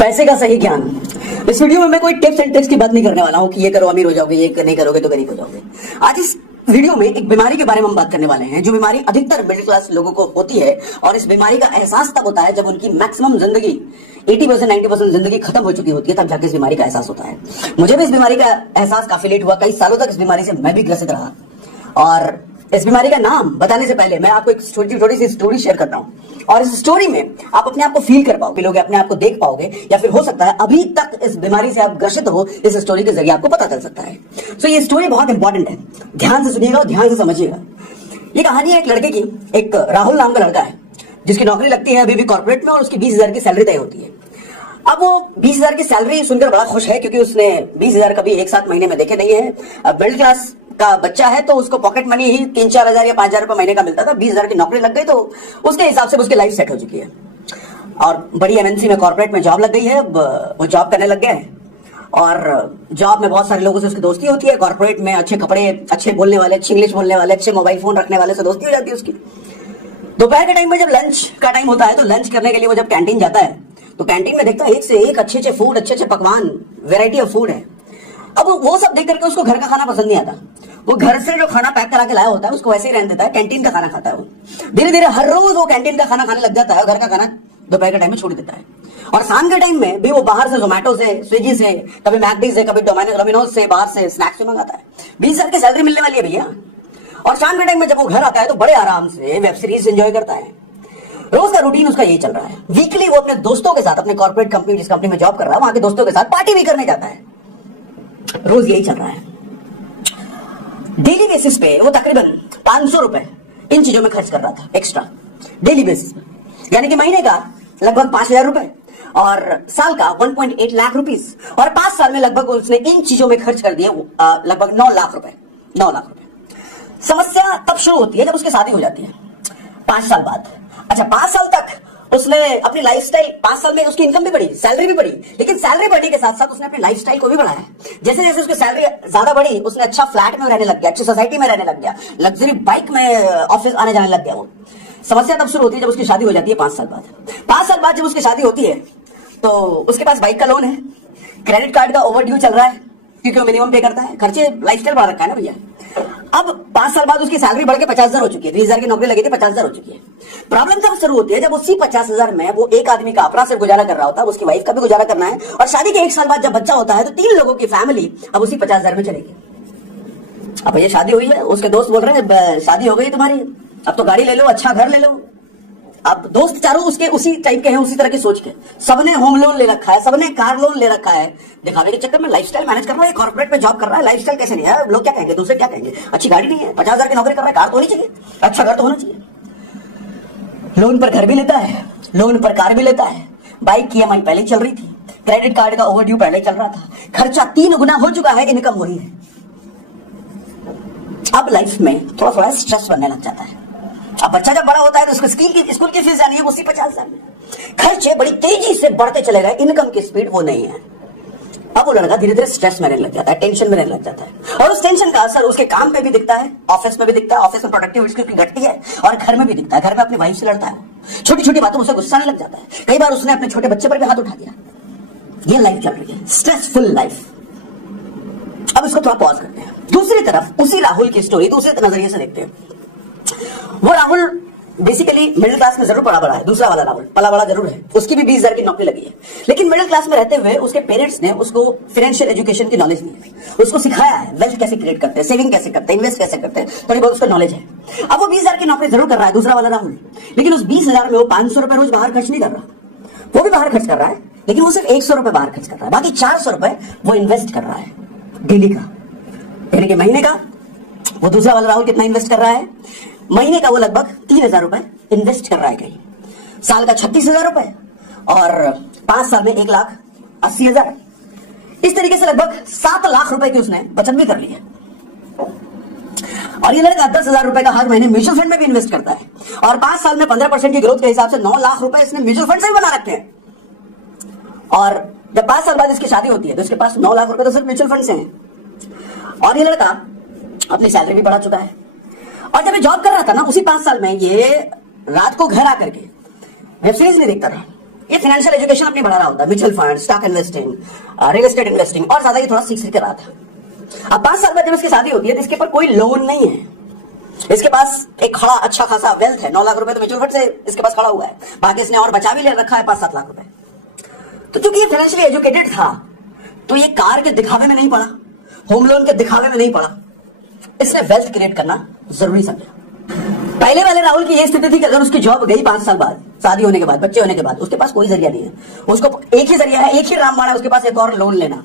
पैसे का सही ज्ञान। इस वीडियो में मैं कोई टिप्स एंड ट्रिक्स की बात नहीं करने वाला हूं कि ये करो अमीर हो जाओगे, ये नहीं करोगे तो गरीब हो जाओगे। आज इस वीडियो में एक बीमारी के बारे में हम बात करने वाले हैं, जो बीमारी अधिकतर मिडिल क्लास लोगों को होती है, और इस बीमारी का एहसास तब होता है जब उनकी मैक्सिमम जिंदगी 80% 90% जिंदगी खत्म हो चुकी होती है, तब जाके इस बीमारी का एहसास होता है। मुझे भी इस बीमारी का एहसास काफी लेट हुआ। कई सालों तक इस बीमारी से मैं भी ग्रसित रहा, और इस बीमारी का नाम बताने से पहले मैं आपको एक थोड़ी सी स्टोरी शेयर करता हूं, और इस स्टोरी में आप अपने आप को फील कर पाओगे, लोग अपने आप को देख पाओगे, या फिर हो सकता है अभी तक इस बीमारी से आप ग्रसित हो, इस स्टोरी के जरिए आपको पता चल सकता है। तो ये स्टोरी बहुत इंपॉर्टेंट है, ध्यान से सुनिएगा और ध्यान से समझिएगा। ये कहानी है एक लड़के की। एक राहुल नाम का लड़का है जिसकी नौकरी लगती है अभी भी कॉर्पोरेट में, और उसकी 20,000 की सैलरी तय होती है। अब वो 20,000 की सैलरी सुनकर बड़ा खुश है, क्योंकि उसने 20,000 कभी एक साथ महीने में देखे नहीं है। अब मिडिल क्लास का बच्चा है तो उसको पॉकेट मनी ही 3-4 हजार या 5,000 रुपए महीने का मिलता था। 20,000 की नौकरी लग गई तो उसके हिसाब से उसकी लाइफ सेट हो चुकी है, और बड़ी एमएनसी में कॉर्पोरेट में जॉब लग गई है। अब वो जॉब करने लग गया है, और जॉब में बहुत सारे लोगों से उसकी दोस्ती होती है। कॉर्पोरेट में अच्छे कपड़े, अच्छे बोलने वाले, अच्छे इंग्लिश बोलने वाले, अच्छे मोबाइल फोन रखने वाले से दोस्ती हो जाती है उसकी। दोपहर के टाइम में जब लंच का टाइम होता है, तो लंच करने के लिए वो जब कैंटीन जाता है, तो कैंटीन में देखता है एक से एक अच्छे फूड, अच्छे पकवान, वेराइटी ऑफ फूड है। अब वो सब देख करके उसको घर का खाना पसंद नहीं आता। वो घर से जो खाना पैक करा के लाया होता है उसको वैसे ही रहने देता है, कैंटीन का खाना खाता है। वो धीरे धीरे हर रोज वो कैंटीन का खाना खाने लग जाता है, और घर का खाना दोपहर के टाइम में छोड़ देता है। और शाम के टाइम में भी वो बाहर से जोमेटो से, स्विगी से, कभी मैकडी से, कभी डोमिनोज से, बाहर से स्नैक्स भी मंगाता है। 20,000 की सैलरी मिलने वाली है भैया। और शाम के टाइम में जब वो घर आता है तो बड़े आराम से वेब सीरीज एंजॉय करता है। रोज का रूटीन उसका यही चल रहा है। वीकली वो अपने दोस्तों के साथ, अपने कॉर्पोरेट कंपनी, जिस कंपनी में जॉब कर रहा है, वहां के दोस्तों के साथ पार्टी भी करने जाता है। रोज यही चल रहा है। डेली बेसिस पे वो तकरीबन 500 रुपए इन चीजों में खर्च कर रहा था एक्स्ट्रा, डेली बेसिस पे। यानी कि महीने का लगभग 5,000 रुपए और साल का 1.8 लाख रुपीस, और 5 साल में लगभग उसने इन चीजों में खर्च कर दिए लगभग 9 लाख रुपए। 9 लाख रुपए। समस्या तब शुरू होती है जब उसकी शादी हो जाती है 5 साल बाद। अच्छा, 5 साल तक उसने अपनी लाइफस्टाइल, 5 साल में उसकी इनकम भी बढ़ी, सैलरी भी बढ़ी, लेकिन सैलरी बढ़ने के साथ साथ उसने अपनी लाइफस्टाइल को भी बढ़ाया। जैसे जैसे उसकी सैलरी ज्यादा बढ़ी, उसने अच्छा फ्लैट में रहने लग गया, अच्छी सोसाइटी में रहने लग गया, लग्जरी बाइक में ऑफिस आने जाने लग गया वो। समस्या तब शुरू होती है जब उसकी शादी हो जाती है 5 साल बाद। 5 साल बाद जब उसकी शादी होती है तो उसके पास बाइक का लोन है, क्रेडिट कार्ड का ओवरड्यू चल रहा है, क्योंकि वो मिनिमम पे करता है, खर्चे लाइफस्टाइल बढ़ा रखा है ना भैया। अब 5 साल बाद उसकी सैलरी बढ़ के 50,000 हो चुकी है। 20,000 की नौकरी लगी थी, 50,000 हो चुकी है। प्रॉब्लम तब शुरू होती है जब उसी 50,000 में वो एक आदमी का अपना सिर्फ गुजारा कर रहा होता है, उसकी वाइफ का भी गुजारा करना है, और शादी के 1 साल बाद जब बच्चा होता है तो 3 लोगों की फैमिली अब उसी 50,000 में चलेगी। अब भैया शादी हुई है, उसके दोस्त बोल रहे हैं शादी हो गई तुम्हारी, अब तो गाड़ी ले लो, अच्छा घर ले लो। अब दोस्त चारों उसके उसी टाइप के हैं, उसी तरह की सोच के। सबने होम लोन ले रखा है, सबने कार लोन ले रखा है, दिखावे के चक्कर में लाइफस्टाइल मैनेज कर रहा है। कॉर्पोरेट में जॉब कर रहा है, लाइफस्टाइल कैसे नहीं है, लोग क्या कहेंगे, दूसरे क्या कहेंगे, अच्छी गाड़ी नहीं है, 50,000 की नौकरी कर रहा है, कार तो होनी चाहिए, अच्छा घर तो होना चाहिए। लोन पर घर भी लेता है, लोन पर कार भी लेता है, बाइक की EMI पहले चल रही थी, क्रेडिट कार्ड का ओवरड्यू पहले चल रहा था, खर्चा 3 गुना हो चुका है, इनकम वही है। अब लाइफ में थोड़ा थोड़ा स्ट्रेस बनने लग जाता है। अब बच्चा जब बड़ा होता है तो उसको स्कूल की फीस जानी है, उसी 50,000 में। खर्चे बड़ी तेजी से बढ़ते चले गए, इनकम की स्पीड वो नहीं है। अब वो लड़का धीरे धीरे स्ट्रेस में रहने लग जाता है, टेंशन में रहने लग जाता है, और उस टेंशन का असर उसके काम पे भी दिखता है, ऑफिस में भी दिखता है, ऑफिस में प्रोडक्टिविटी उसकी घटती है, और घर में भी दिखता है। घर में अपनी वाइफ से लड़ता है, छोटी छोटी बातों में उसे गुस्सा नहीं लग जाता है। कई बार उसने अपने छोटे बच्चे पर भी हाथ उठा दिया। ये लाइफ चल रही है, स्ट्रेसफुल लाइफ। अब इसको थोड़ा पॉज करते हैं, दूसरी तरफ उसी राहुल की स्टोरी दूसरे नजरिए से देखते हैं। वो राहुल बेसिकली मिडिल क्लास में जरूर पला बड़ा है, दूसरा वाला राहुल पला बड़ा जरूर है, उसकी भी 20,000 की नौकरी लगी है, लेकिन मिडिल क्लास में रहते हुए उसके पेरेंट्स ने उसको फाइनेंशियल एजुकेशन की नॉलेज नहीं है, उसको सिखाया है वेल्थ कैसे क्रिएट करते हैं, सेविंग कैसे करते हैं, इन्वेस्ट कैसे करते हैं, थोड़ी बहुत उसको नॉलेज है। अब वो 20,000 की नौकरी जरूर कर रहा है, दूसरा वाला राहुल, लेकिन उस 20,000 में वो 500 रुपए रोज बाहर खर्च नहीं कर रहा। वो भी बाहर खर्च कर रहा है, लेकिन वो सिर्फ 100 रुपए बाहर खर्च कर रहा है, बाकी 400 रुपए वो इन्वेस्ट कर रहा है डेली का, यानी कि महीने का। वो दूसरा वाला राहुल कितना इन्वेस्ट कर रहा है, महीने का वो लगभग 3,000 रुपए इन्वेस्ट कर रहा है कहीं, साल का 36,000 रुपए, और 5 साल में 1,80,000। इस तरीके से लगभग 7 लाख रुपए की उसने बचत भी कर ली है। और ये लड़का 10,000 रुपए का हर महीने म्यूचुअल फंड में भी इन्वेस्ट करता है, और 5 साल में 15% की ग्रोथ के हिसाब से 9 लाख रुपए इसने म्यूचुअल फंड से भी बना रखे हैं। और जब 5 साल बाद इसकी शादी होती है तो इसके पास 9 लाख रुपए तो सिर्फ म्यूचुअल फंड से हैं। और ये लड़का अपनी सैलरी भी बढ़ा चुका है, और जब ये जॉब कर रहा था ना, उसी 5 साल में ये रात को घर आकर के वेब सीरीज नहीं देखता था, ये फाइनेंशियल एजुकेशन अपनी बढ़ा रहा होता, mutual fund, stock investing, real estate investing, और ज्यादा ये थोड़ा सीख कर रहा था। अब 5 साल बाद जब इसकी शादी होती है तो इसके ऊपर कोई लोन नहीं है, इसके पास एक खड़ा अच्छा खासा वेल्थ है, 9 लाख रुपए तो म्यूचुअल फंड से इसके पास खड़ा हुआ है, बाकी इसने और बचा भी ले रखा है 5-7 लाख रुपए। तो चूंकि ये फाइनेंशियली एजुकेटेड था तो ये कार के दिखावे में नहीं पड़ा, होम लोन के दिखावे में नहीं पड़ा, इसने वेल्थ क्रिएट करना जरूरी समझा। पहले वाले राहुल की ये स्थिति थी कि अगर उसकी जॉब गई 5 साल बाद, शादी होने के बाद, बच्चे होने के बाद, उसके पास कोई जरिया नहीं है, उसको एक ही जरिया है, एक ही रामबाण है उसके पास, एक और लोन लेना।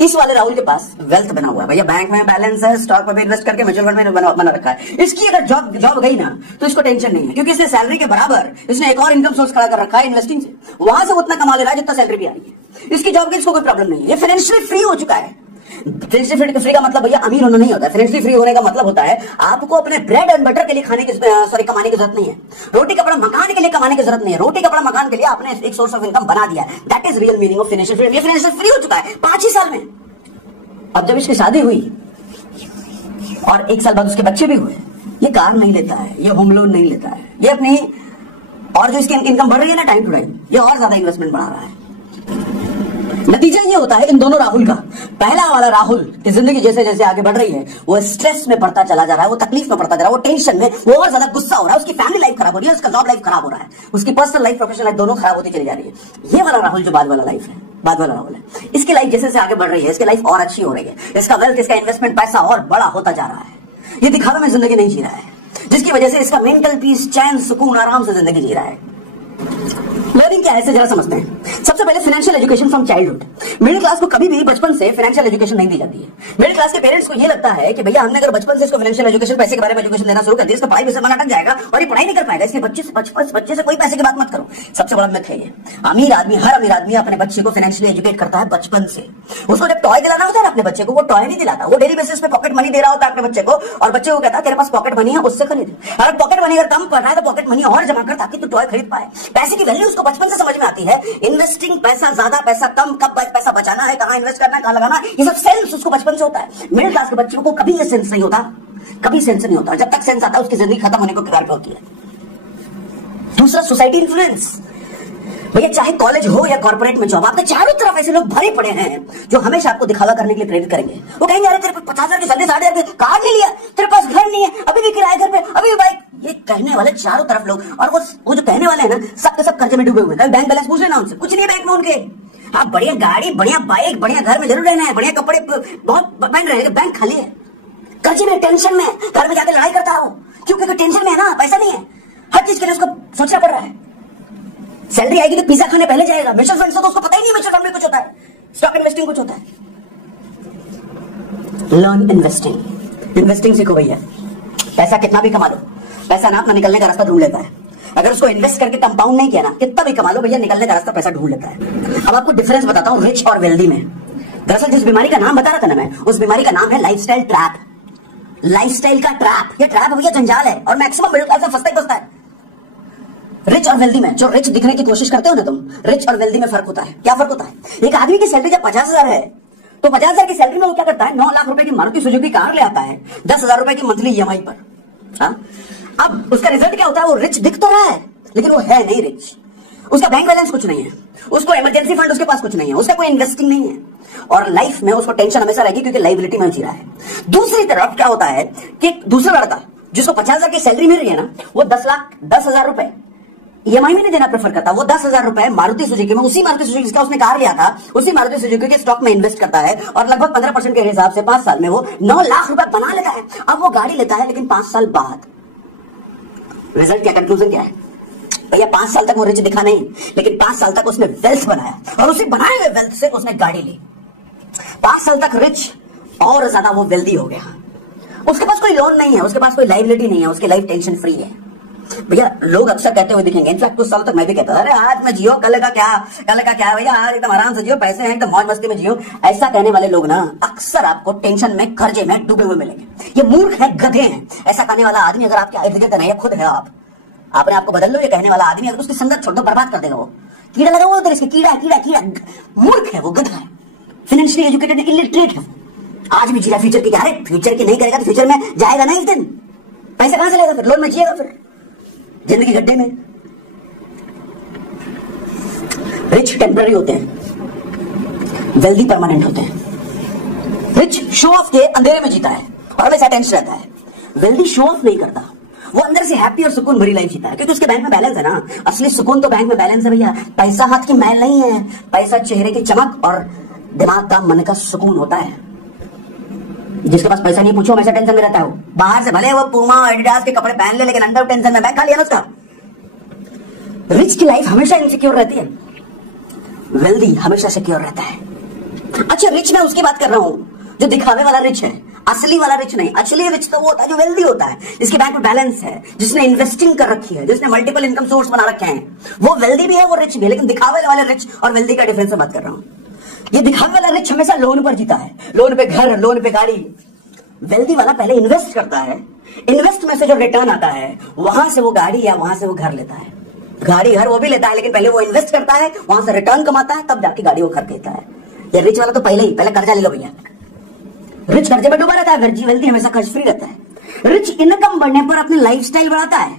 इस वाले राहुल के पास वेल्थ बना हुआ है, भैया बैंक में बैलेंस है, स्टॉक में भी इन्वेस्ट करके म्यूचुअल फंड में बना रखा है। इसकी अगर जॉब गई ना तो इसको टेंशन नहीं है, क्योंकि इसने सैलरी के बराबर इसने एक और इनकम सोर्स खड़ा कर रखा है इन्वेस्टिंग से, वहां से उतना कमा ले रहा है जितना सैलरी भी आ रही है। इसकी जॉब की इसको कोई प्रॉब्लम नहीं है, ये फाइनेंशियली फ्री हो चुका है। फाइनेंशियली फ्री का मतलब भैया अमीर होना नहीं होता है, फाइनेंशियली फ्री होने का मतलब होता है आपको अपने ब्रेड एंड बटर के लिए कमाने की जरूरत नहीं है, रोटी कपड़ा मकान के लिए कमाने की जरूरत नहीं है, रोटी कपड़ा मकान के लिए आपने एक सोर्स ऑफ इनकम बना दिया है। That is real meaning of financial freedom. ये फाइनेंशियल फ्री हो चुका है 5 ही साल में। अब जब इसकी शादी हुई और 1 साल बाद उसके बच्चे भी हुए, ये कार नहीं लेता है, ये होम लोन नहीं लेता है, ये अपनी और जो इसकी इनकम बढ़ रही है ना टाइम टू टाइम, ये और ज्यादा इन्वेस्टमेंट बढ़ा रहा है। नतीजा ये होता है इन दोनों राहुल का, पहला वाला राहुल की जिंदगी जैसे जैसे आगे बढ़ रही है वो स्ट्रेस में पड़ता चला जा रहा है, वो तकलीफ में पड़ता जा रहा है, वो टेंशन में, वो और ज्यादा गुस्सा हो रहा है, उसकी फैमिली लाइफ खराब हो रही है, उसका जॉब लाइफ खराब हो रहा है, उसकी पर्सनल लाइफ, प्रोफेशनल लाइफ दोनों खराब होती चली जा रही है। ये वाला राहुल जो बाद वाला लाइफ है, बाद वाला राहुल है, इसकी लाइफ जैसे जैसे आगे बढ़ रही है, इसकी लाइफ और अच्छी हो रही है, इसका वेल्थ, इसका इन्वेस्टमेंट पैसा और बड़ा होता जा रहा है। ये दिखावे में जिंदगी नहीं जी रहा है, जिसकी वजह से इसका मेंटल पीस, चैन, सुकून, आराम से जिंदगी जी रहा है। लर्निंग क्या है इसे जरा समझते हैं। सबसे पहले financial education from childhood. Middle class को कभी भी बचपन से फाइनेंशियल एजुकेशन नहीं दी जाती है। मिडिल क्लास के पेरेंट्स को ये लगता है कि भैया हमने अगर बचपन से इसको फाइनेंशियल एजुकेशन, पैसे के बारे में एजुकेशन देना शुरू कर दिया, इसका पढ़ाई से मन अटक जाएगा और ये पढ़ाई नहीं कर पाएगा, इसलिए बच्चे से कोई पैसे की बात मत करो। सबसे बड़ा मिथ है ये। अमीर आदमी, हर अमीर आदमी अपने बच्चे को फाइनेंशियली एजुकेट करता है बचपन से। उसको जब टॉय दिलाना होता है अपने बच्चे को, वो टॉय नहीं दिलाता, वो डेली बेसिस पे पॉकेट मनी दे रहा होता है अपने बच्चे को, और बच्चे को कहता है तेरे पास पॉकेट मनी है, उससे खरीद। अगर पॉकेट मनी अगर कम पड़ रहा है तो पॉकेट मनी और जमा कर ताकि तू टॉय खरीद पाए। पैसे की वैल्यू उसको बचपन से समझ में आती है। इन्वेस्टिंग, पैसा ज्यादा, पैसा कम, कब पैसा बचाना है, कहां इन्वेस्ट करना है, कहां लगाना है, ये सब सेंस उसको बचपन से होता है। मिडिल क्लास के बच्चों को कभी ये सेंस नहीं होता, कभी सेंस नहीं होता। जब तक सेंस आता है उसकी जिंदगी खत्म होने को कगार पे होती है। दूसरा, सोसाइटी इन्फ्लुएंस। भैया चाहे कॉलेज हो या कॉर्पोरेट में जॉब, आपके चारों तरफ ऐसे लोग भरे पड़े हैं जो हमेशा आपको दिखावा करने के लिए प्रेरित करेंगे। वो कहेंगे अरे तेरे पास 50,000 की सैलरी, 60,000 की कार नहीं लिया, तेरे पास घर नहीं है, अभी भी किराए घर पे, अभी भी बाइक। ये कहने वाले चारों तरफ लोग, और वो जो कहने वाले हैं ना, सब के सब कर्जे में डूबे हुए। कल बैंक बैलेंस पूछ लेना उनसे, कुछ नहीं है बैंक में उनके। आप बढ़िया गाड़ी, बढ़िया बाइक, बढ़िया घर में जरूर रहना है, बढ़िया कपड़े बहुत पहन रहे हैं, बैंक खाली है, कर्जे में, टेंशन में, घर में जाकर लड़ाई करता हो, क्योंकि टेंशन में है ना, पैसा नहीं है, हर चीज के लिए उसको सोचना पड़ रहा है। सैलरी आएगी तो पिज्जा खाने पहले जाएगा। म्यूचुअल फंड से तो उसको पता ही नहीं म्यूचुअल फंड में कुछ होता है, स्टॉक इन्वेस्टिंग कुछ होता है। Learn investing. इन्वेस्टिंग सीखो भैया। पैसा कितना भी कमा लो, पैसा ना अपना निकलने का रास्ता ढूंढ लेता है। अगर उसको इन्वेस्ट करके कंपाउंड नहीं किया ना, कितना भी कमा लो भैया, निकलने का रास्ता पैसा ढूंढ लेता है। अब आपको डिफरेंस बताता हूं रिच और वेल्दी में। दरअसल जिस बीमारी का नाम बता रहा था ना मैं, उस बीमारी का नाम है लाइफस्टाइल ट्रैप। लाइफस्टाइल का ट्रैप, ये ट्रैप भैया जंजाल है, और मैक्सिमम मिडिल क्लास में फंसता ही फंसता है। रिच और वेल्दी में, जो रिच दिखने की कोशिश करते हो ना तुम, रिच और वेल्दी में फर्क होता है। क्या फर्क होता है? एक आदमी की सैलरी जब 50,000 है तो 50,000 की सैलरी में वो क्या करता है, 9 लाख रुपए की मारुति सुजुकी कार ले आता है 10,000 रुपए की मंथली ईएमआई पर। हाँ? अब उसका रिजल्ट क्या होता है? वो रिच दिख तो रहा है लेकिन वो है नहीं रिच। उसका बैंक बैलेंस कुछ नहीं है, उसको इमरजेंसी फंड उसके पास कुछ नहीं है, उसका कोई इन्वेस्टिंग नहीं है, और लाइफ में उसको टेंशन हमेशा रहेगी क्योंकि लाइबिलिटी में जी रहा है। दूसरी तरफ क्या होता है कि दूसरा लड़का जिसको 50,000 की सैलरी मिल रही है ना, वो 10,10,000 रुपए ईएमआई में नहीं देना प्रेफर करता। वो 10,000 रुपए मारुति सुजुकी में, उसी मारुति सुजुकी जिसका उसने कार लिया था, उसी मारुति सुजुकी के स्टॉक में इन्वेस्ट करता है, और लगभग 15% के हिसाब से 5 साल में वो 9 लाख रुपए बना लेता है। अब वो गाड़ी लेता है, लेकिन 5 साल बाद रिजल्ट क्या, कंक्लूजन क्या है भैया? 5 साल तक वो रिच दिखा नहीं, लेकिन 5 साल तक उसने वेल्थ बनाया, और उसी बनाए हुए वेल्थ से उसने गाड़ी ली। 5 साल तक रिच, और ज्यादा वो वेल्दी हो गया। उसके पास कोई लोन नहीं है, उसके पास कोई लाइबिलिटी नहीं है, उसकी लाइफ टेंशन फ्री है। भैया लोग अक्सर कहते हुए दिखेंगे, इनफैक्ट कुछ सालों तक मैं भी कहता था, अरे आज मैं जियो, कल का क्या है भैया, आज एकदम आराम से जियो, पैसे हैं एकदम मौज मस्ती में जियो। ऐसा कहने वाले लोग ना अक्सर आपको टेंशन में, कर्जे में डूबे हुए मिलेंगे। ये मूर्ख है, गधे हैं। ऐसा कहने वाला आदमी अगर आपके इर्द गिर्द है, या खुद है आप, आपने आपको बदल लो। ये कहने वाला आदमी अगर उसकी संगत छोड़ दो, बर्बाद कर देगा। वो कीड़ा लगा हुआ उधर, इसके कीड़ा मूर्ख है, वो गधा है, फाइनेंशियली एजुकेटेड इलिटरेट है। आज भी जीरा फ्यूचर की क्या है, फ्यूचर की नहीं करेगा तो फ्यूचर में जाएगा ना एक दिन, पैसे कहां से लेगा, फिर लोन में जिएगा, फिर जिंदगी गड्ढे में। रिच टेम्पररी होते हैं, वेल्दी परमानेंट होते हैं। रिच शो ऑफ के अंधेरे में जीता है और हमेशा टेंशन रहता है। वेल्दी शो ऑफ नहीं करता, वो अंदर से हैप्पी और सुकून भरी लाइफ जीता है, क्योंकि उसके बैंक में बैलेंस है ना। असली सुकून तो बैंक में बैलेंस है भैया। पैसा हाथ की मैल नहीं है, पैसा चेहरे की चमक और दिमाग का, मन का सुकून होता है। जिसके पास पैसा नहीं, पूछो, हमेशा टेंशन में रहता है। वो बाहर से भले वो पूमा एडिडास के कपड़े पहन ले, लेकिन अंदर टेंशन में, बैंक खाली है ना उसका। रिच की लाइफ हमेशा इनसिक्योर रहती है, वेल्दी हमेशा सिक्योर रहता है। अच्छा, रिच मैं उसकी बात कर रहा हूं जो दिखावे वाला रिच है, असली वाला रिच नहीं। असली रिच तो वो होता है जो वेल्दी होता है, जिसके बैंक में बैलेंस है, जिसने इन्वेस्टिंग कर रखी है, जिसने मल्टीपल इनकम सोर्स बना रखे हैं। वो वेल्दी भी है, वो रिच भी है। लेकिन दिखावे वाले रिच और वेल्दी का डिफरेंस मैं बात कर रहा हूं। ये दिखावे वाला रिच हमेशा लोन पर जीता है, लोन पे घर, लोन पे गाड़ी। वेल्दी वाला पहले इन्वेस्ट करता है, इन्वेस्ट में से जो रिटर्न आता है वहां से वो गाड़ी या वहां से वो घर लेता है। गाड़ी घर वो भी लेता है, लेकिन पहले वो इन्वेस्ट करता है, वहां से रिटर्न कमाता है, तब जाके गाड़ी वो खरीदता है। ये रिच वाला तो पहले कर्जा ले लो भैया। रिच कर्जे में डूबा रहता है, वेल्दी हमेशा खर्च फ्री रहता है। रिच इनकम बढ़ने पर अपनी लाइफस्टाइल बढ़ाता है,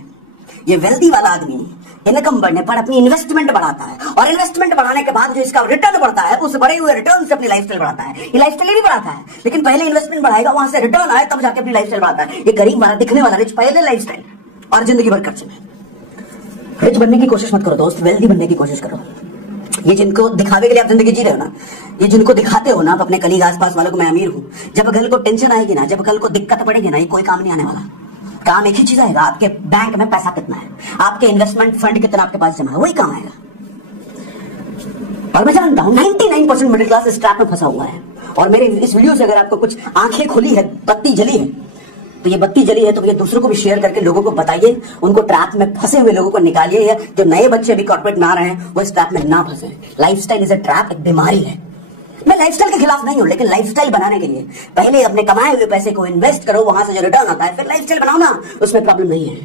ये वेल्दी वाला आदमी इनकम बढ़ने पर अपनी इन्वेस्टमेंट बढ़ाता है, और इन्वेस्टमेंट बढ़ाने के बाद जो इसका रिटर्न बढ़ता है, उस बढ़े हुए रिटर्न से अपनी लाइफस्टाइल बढ़ाता है। ये लाइफस्टाइल भी बढ़ाता है, लेकिन पहले इन्वेस्टमेंट बढ़ाएगा, वहां से रिटर्न आए, तब जाके अपनी लाइफस्टाइल बढ़ाता है। ये गरीब वाला दिखने वाला रिच पहले लाइफस्टाइल और जिंदगी भर खर्चे में। रिच बनने की कोशिश मत करो दोस्त, वेल्दी बनने की कोशिश करो। ये जिनको दिखावे के लिए आप जिंदगी जी रहे हो ना, ये जिनको दिखाते हो ना आप अपने कलीग आसपास वालों को, मैं अमीर हूं, जब कल को टेंशन आएगी ना, जब कल को दिक्कत पड़ेगी ना, ये कोई काम नहीं आने वाला। काम एक ही चीज आएगा, आपके बैंक में पैसा कितना है, आपके इन्वेस्टमेंट फंड कितना आपके पास जमा है, वही काम आएगा। और मैं जानता हूं 99% मिडिल क्लास इस ट्रैप में फंसा हुआ है। और मेरे इस वीडियो से अगर आपको कुछ आंखें खुली है, बत्ती जली है, तो ये बत्ती जली है तो ये दूसरों को भी शेयर करके लोगों को बताइए, उनको ट्रैप में फंसे हुए लोगों को निकालिए, या जो नए बच्चे अभी कॉर्पोरेट में आ रहे हैं वो इस ट्रैप में ना फंसे। लाइफस्टाइल इज अ ट्रैप, एक बीमारी है। मैं लाइफस्टाइल के खिलाफ नहीं हूं, लेकिन लाइफस्टाइल बनाने के लिए पहले अपने कमाए हुए पैसे को इन्वेस्ट करो, वहां से जो रिटर्न आता है फिर लाइफस्टाइल बनाओ ना, उसमें प्रॉब्लम नहीं है।